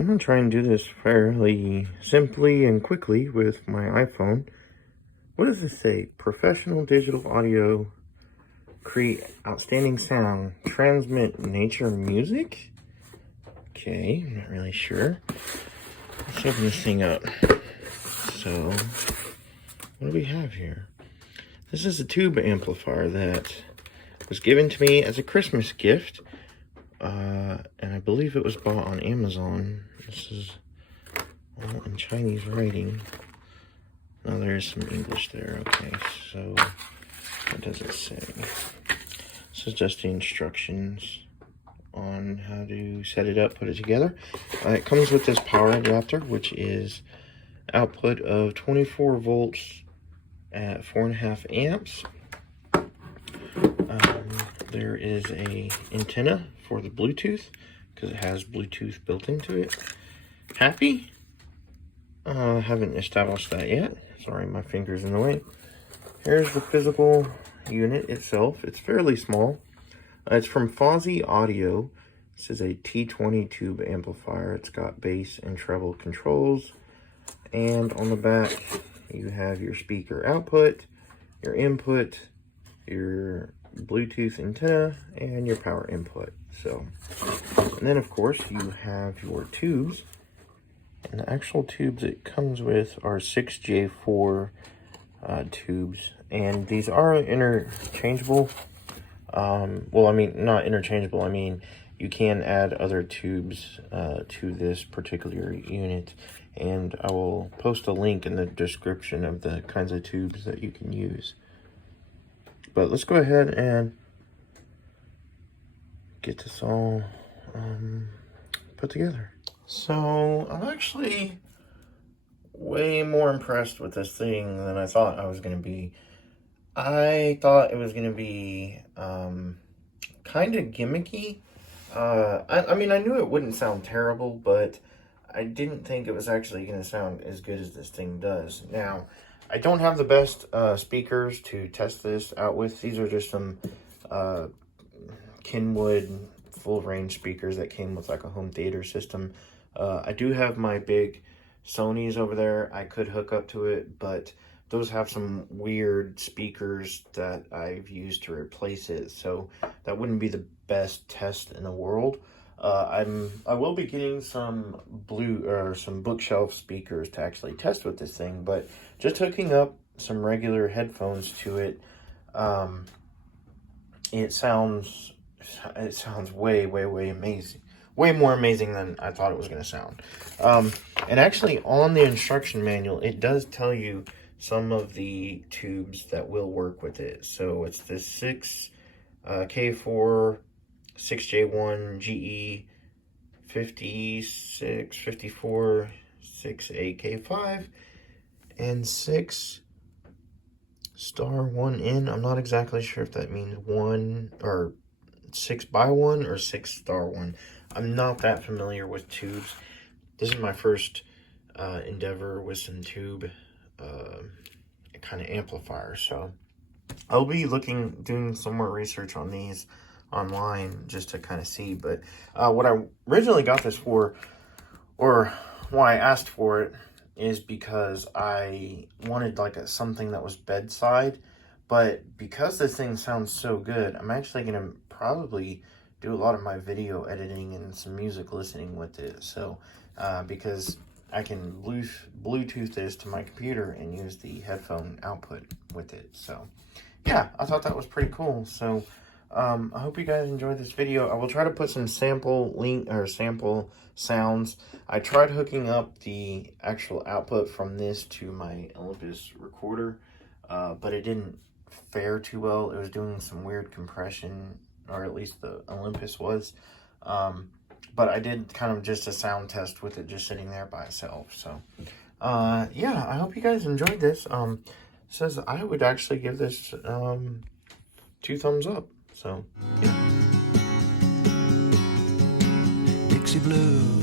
I'm going to try and do this fairly simply and quickly with my iPhone. What does this say? Professional digital audio, create outstanding sound, transmit nature music? Okay, I'm not really sure. Let's open this thing up. So, what do we have here? This is a tube amplifier that was given to me as a Christmas gift. And I believe it was bought on Amazon. This is all in Chinese writing. Oh, there's some English there. Okay, so what does it say? This is just the instructions on how to set it up, put it together. It comes with this power adapter, which is output of 24 volts at 4.5 amps. There is a antenna for the Bluetooth, because it has Bluetooth built into it. Happy? Haven't established that yet. Sorry, my finger's in the way. Here's the physical unit itself. It's fairly small. It's from Fosi Audio. This is a T20 tube amplifier. It's got bass and treble controls. And on the back, you have your speaker output, your input, your Bluetooth antenna, and your power input. So, and then of course you have your tubes, and the actual tubes it comes with are 6J4 tubes, and these are interchangeable. Well, I mean, not interchangeable, I mean you can add other tubes to this particular unit, and I will post a link in the description of the kinds of tubes that you can use. But let's go ahead and get this all put together. So I'm actually way more impressed with this thing than I thought I was going to be. I thought it was going to be kind of gimmicky. I mean, I knew it wouldn't sound terrible, but I didn't think it was actually going to sound as good as this thing does. Now, I don't have the best speakers to test this out with. These are just some Kenwood full range speakers that came with like a home theater system. I do have my big Sonys over there I could hook up to it, but those have some weird speakers that I've used to replace it, so that wouldn't be the best test in the world. I will be getting some some bookshelf speakers to actually test with this thing, but just hooking up some regular headphones to it, it sounds way amazing, way more amazing than I thought it was going to sound. And actually on the instruction manual, it does tell you some of the tubes that will work with it. So it's the 6K4, 6J1, GE, 56, 54, 6AK5, and 6 star 1N. I'm not exactly sure if that means 1 or 6 by 1 or 6 star 1. I'm not that familiar with tubes. This is my first endeavor with some tube kind of amplifier, so I'll be doing some more research on these online just to kind of see. But what I originally got this for, or why I asked for it, is because I wanted like something that was bedside. But because this thing sounds so good, I'm actually going to probably do a lot of my video editing and some music listening with it. So because I can Bluetooth this to my computer and use the headphone output with it. So yeah, I thought that was pretty cool. So I hope you guys enjoyed this video. I will try to put some sample sounds. I tried hooking up the actual output from this to my Olympus recorder, but it didn't fare too well. It was doing some weird compression, or at least the Olympus was. But I did kind of just a sound test with it just sitting there by itself. So yeah, I hope you guys enjoyed this. Says I would actually give this 2 thumbs up. So yeah. Dixie Blue.